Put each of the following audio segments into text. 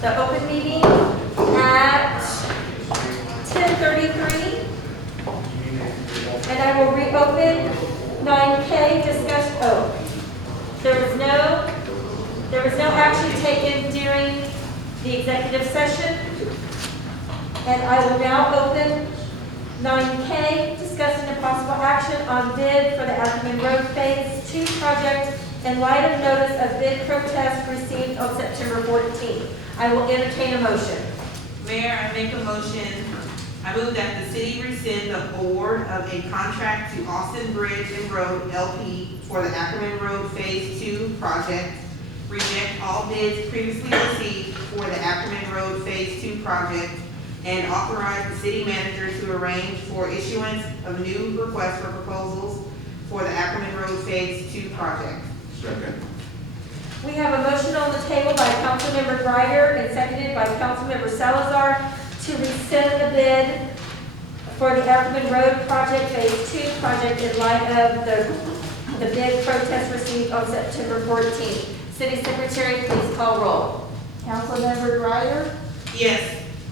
the open meeting at 10:33. And I will reopen 9K discussion. Oh, there was no action taken during the executive session. And I will now open 9K, discussing a possible action on bid for the Ackerman Road Phase 2 project in light of notice of bid protest received on September 14th. I will entertain a motion. Mayor, I make a motion. I move that the city rescind the award of a contract to Austin Bridge and Road LP for the Ackerman Road Phase 2 project. Reject all bids previously received for the Ackerman Road Phase 2 project and authorize the city manager to arrange for issuance of new requests for proposals for the Ackerman Road Phase 2 project. Second. We have a motion on the table by Councilmember Greider and seconded by Councilmember Salazar to rescind the bid for the Ackerman Road Project Phase 2 project in light of the bid protest received on September 14th. City Secretary, please call roll. Councilmember Greider, Yes.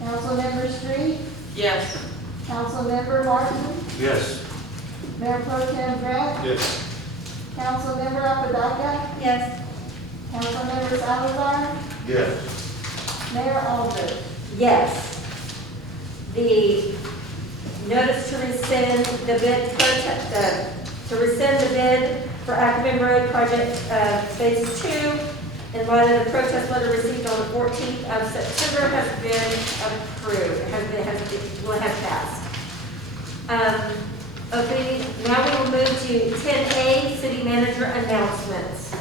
Councilmember Street, Yes. Councilmember Martin, Yes. Mayor Pro Tem Grant, Yes. Councilmember Apodaca, Yes. Councilmember Salazar, Yes. Mayor Aldridge. Yes. The notice to rescind the bid for Ackerman Road Project Phase 2 in light of the protest letter received on the 14th of September has been approved, has passed. Okay, now we will move to 10A, City Manager Announcements.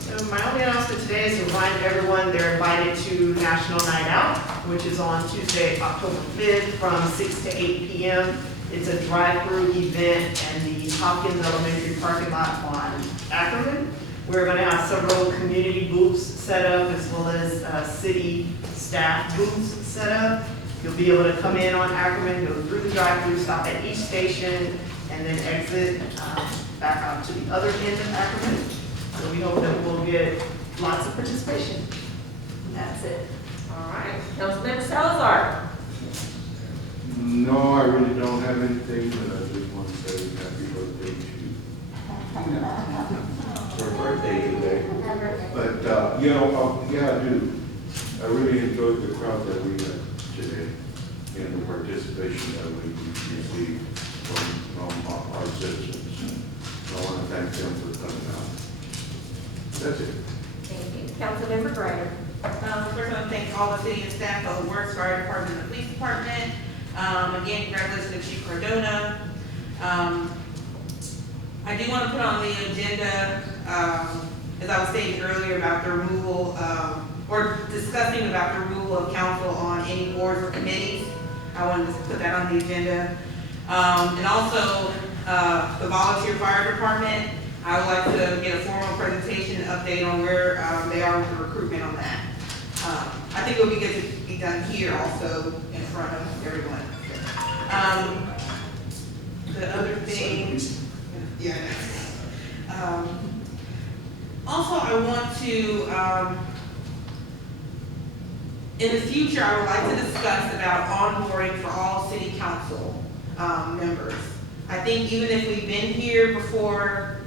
So my only announcement today is to remind everyone they're invited to National Night Out, which is on Tuesday, October 5th from 6 to 8 p.m. It's a drive-through event in the Hopkins Elementary parking lot on Ackerman. We're going to have several community booths set up as well as city staff booths set up. You'll be able to come in on Ackerman, go through the drive-through, stop at each station, and then exit back out to the other end of Ackerman. So we hope that we'll get lots of participation. That's it. All right. Councilmember Salazar. No, I really don't have anything, but I just want to say happy birthday to you. It's her birthday today. But, yeah, I do. I really enjoyed the crowd that we had today and the participation that we received from our citizens. So I want to thank them for coming out. That's it. Thank you. Councilmember Greider. First, I want to thank all the city and staff, Public Works, Fire Department, and Police Department. Again, congratulations to Chief Cardona. I do want to put on the agenda, as I was stating earlier, about the removal, or discussing about the removal of council on any boards or committees. I wanted to put that on the agenda. And also, the volunteer fire department, I would like to get a formal presentation update on where they are with the recruitment on that. I think it would be good to be done here also in front of everyone. The other thing, yeah. Also, I want to, in the future, I would like to discuss about onboarding for all city council members. I think even if we've been here before,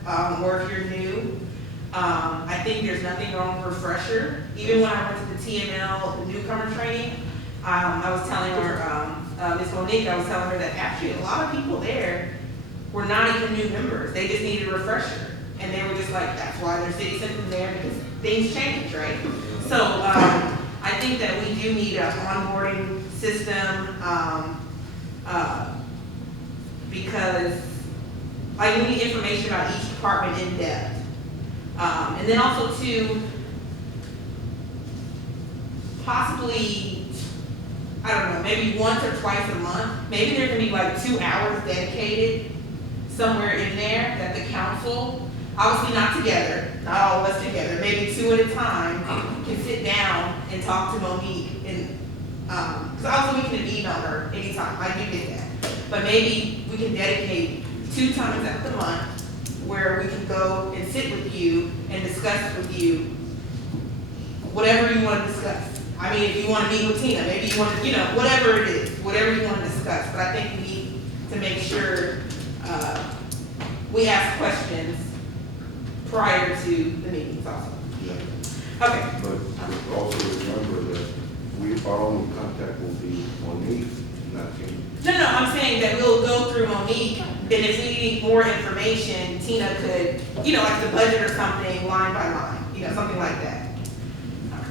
or if you're new, I think there's nothing wrong with refresher. Even when I went to the TML, the newcomer training, I was telling her, Ms. Monique, I was telling her that actually a lot of people there were not even new members. They just needed a refresher. And they were just like, that's why there's city citizens there, because things change, right? So I think that we do need an onboarding system because like we need information about each department in depth. And then also to possibly, I don't know, maybe once or twice a month, maybe there can be like 2 hours dedicated somewhere in there that the council, obviously not together, not all of us together, maybe 2 at a time, can sit down and talk to Monique. And because obviously we can email her anytime, I do get that. But maybe we can dedicate 2 times out of the month where we can go and sit with you and discuss with you whatever you want to discuss. I mean, if you wanna meet with Tina, maybe you wanna, whatever it is, whatever you wanna discuss, but I think we need to make sure, we ask questions prior to the meetings also. Yeah. Okay, But also remember that our only contact will be Monique, not Tina. no, I'm saying that we'll go through Monique, and if we need more information, Tina could, like the budget or something, line by line, something like that.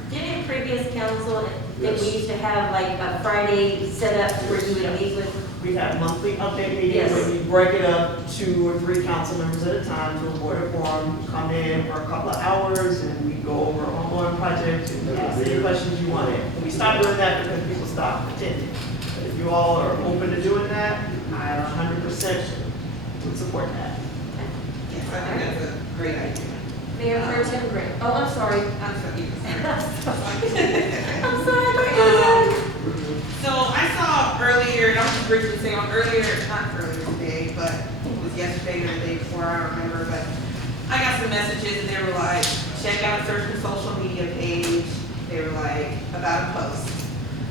Didn't previous council, that Yes. we used to have like a Friday set up where you would meet with? We have monthly update meetings, Yes. where we break it up 2 or 3 council members at a time to avoid a quorum, come in for a couple of hours, and we go over an ongoing project, and ask any questions you wanted. And we stopped doing that because people stopped attending. But if you all are open to doing that, I 100% would support that. Yes, I think that's a great idea. Mayor Pro Tem Grant. Oh, I'm sorry. I'm sorry. I'm sorry. So I saw earlier, and I was just briefly saying not earlier today, but it was yesterday or the day before, I don't remember, but I got some messages and they were like, check out a certain social media page. They were like, about a post,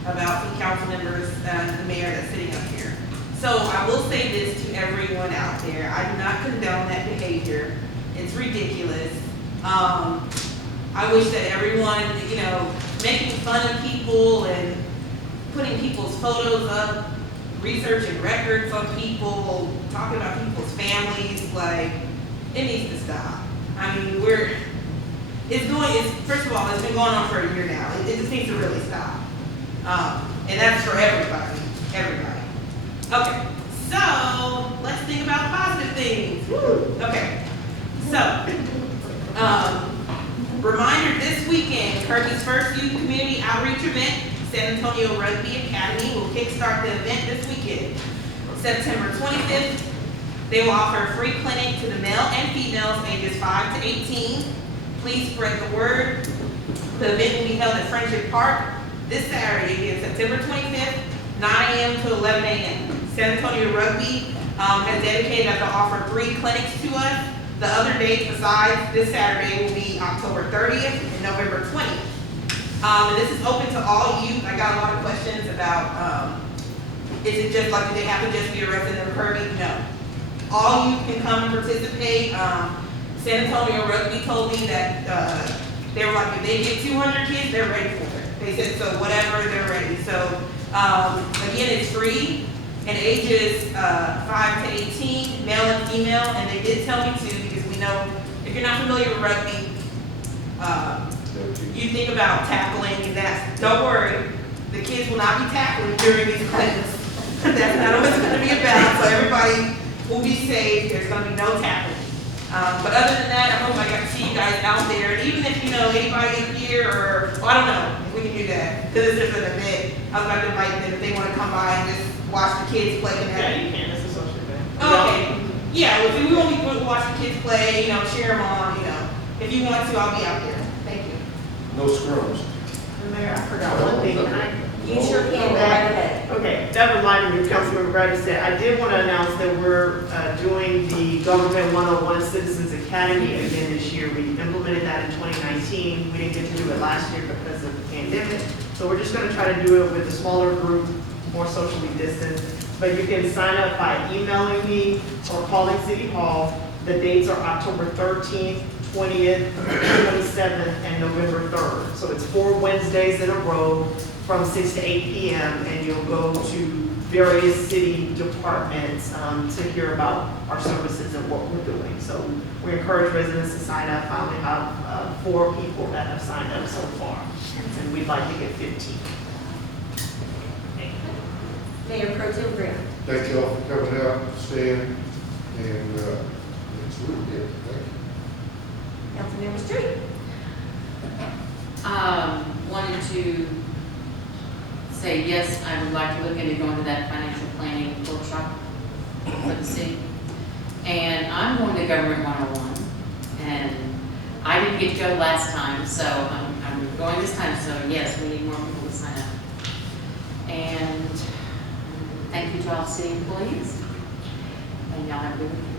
about some council members and the mayor that's sitting up here. So I will say this to everyone out there, I do not condone that behavior. It's ridiculous. I wish that everyone, making fun of people and putting people's photos up, researching records on people, talking about people's families, like, it needs to stop. I mean, first of all, it's been going on for a year now. It just needs to really stop. And that's for everybody. Okay, so let's think about positive things. Woo. Okay, so, reminder this weekend, Kirby's first youth community outreach event, San Antonio Rugby Academy, will kickstart the event this weekend. September 25th, they will offer a free clinic to the male and females ages 5 to 18. Please spread the word. The event will be held at Friendship Park this Saturday, again, September 25th, 9 a.m. to 11 a.m. San Antonio Rugby has dedicated that they'll offer 3 clinics to us. The other dates besides this Saturday will be October 30th and November 20th. And this is open to all youth. I got a lot of questions about, is it just like, do they have to just be a resident of Kirby? No. All youth can come and participate. San Antonio Rugby told me that they were like, if they get 200 kids, they're ready for it. They said, so whatever, they're ready. So, again, it's free. And ages 5 to 18, male and female, and they did tell me too, because we know, if you're not familiar with rugby, you think about tackling and that. Don't worry, the kids will not be tackling during these clinics. That's not what it's going to be about, so everybody will be safe, there's going to be no tackling. But other than that, I hope I got to see you guys out there, and even if anybody is here, or, I don't know, if we can do that, because it's just an event, I was about to invite them if they want to come by and just watch the kids play in that. Yeah, you can, it's a social event. Okay, yeah, well, we won't be watch the kids play, cheer them on, If you want to, I'll be out there. Thank you. No scrums. Mayor, I forgot one thing. You sure can, go right ahead. Okay, that reminded me, Councilmember Brady said, I did want to announce that we're doing the Government 101 Citizens Academy again this year. We implemented that in 2019. We didn't get to do it last year because of the pandemic. So we're just going to try to do it with a smaller group, more socially distanced. But you can sign up by emailing me or calling City Hall. The dates are October 13th, 20th, 27th, and November 3rd. So it's 4 Wednesdays in a row from 6 to 8 p.m. and you'll go to various city departments to hear about our services and what we're doing. So we encourage residents to sign up. I only have 4 people that have signed up so far, and we'd like to get 15. Mayor Pro Tem Grant. Thank you all for coming out, staying, and next week, yeah, thank you. Councilmember Street. Wanted to say, yes, I would like to look into going to that financial planning workshop for the city. And I'm going to Government 101, and I didn't get to go last time, so I'm going this time, so yes, we need more people to sign up. And thank you to all city employees, and y'all have a good weekend.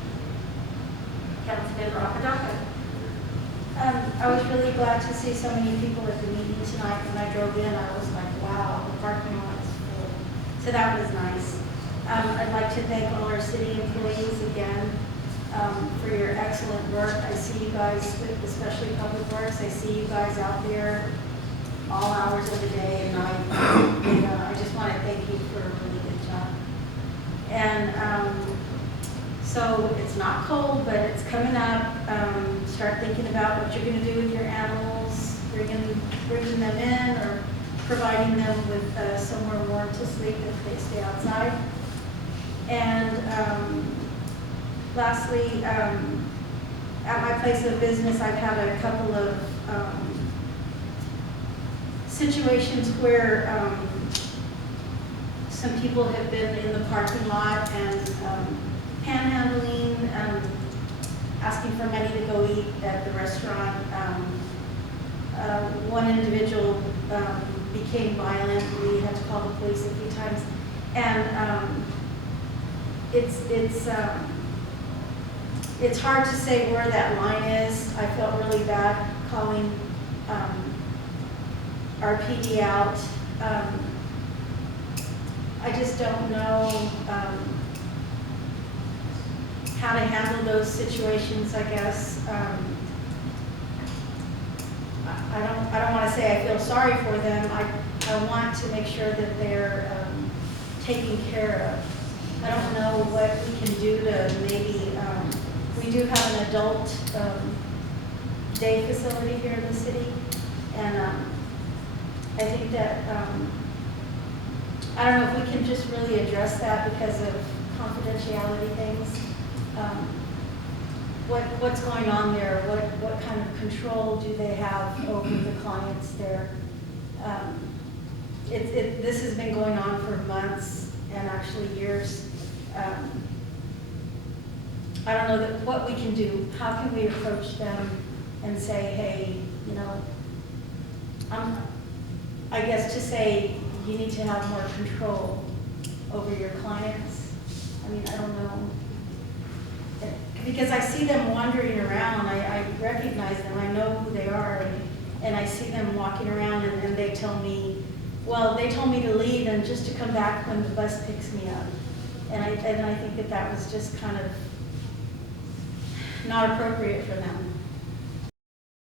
Councilmember Apodaca. I was really glad to see so many people at the meeting tonight when I drove drove in, I was like, wow, the parking lot is full. So that was nice. I'd like to thank all our city employees again for your excellent work. I see you guys, especially Public Works, I see you guys out there all hours of the day and night. And I just want to thank you for a really good job. And so it's not cold, but it's coming up. Start thinking about what you're going to do with your animals, bringing them in or providing them with somewhere warm to sleep if they stay outside. And lastly, at my place of business, I've had a couple of situations where some people have been in the parking lot and panhandling, asking for money to go eat at the restaurant. One individual became violent. We had to call the police a few times. And it's hard to say where that line is. I felt really bad calling our PD out. I just don't know how to handle those situations, I guess. I don't want to say I feel sorry for them. I want to make sure that they're taken care of. I don't know what we can do to maybe, we do have an adult day facility here in the city. And I think that, I don't know if we can just really address that because of confidentiality things. What's going on there? What kind of control do they have over the clients there? This has been going on for months and actually years. I don't know what we can do. How can we approach them and say, hey, you know, I guess to say you need to have more control over your clients. I mean, I don't know. Because I see them wandering around, I recognize them, I know who they are, and I see them walking around and they tell me, well, they told me to leave and just to come back when the bus picks me up. And I think that was just kind of not appropriate for them.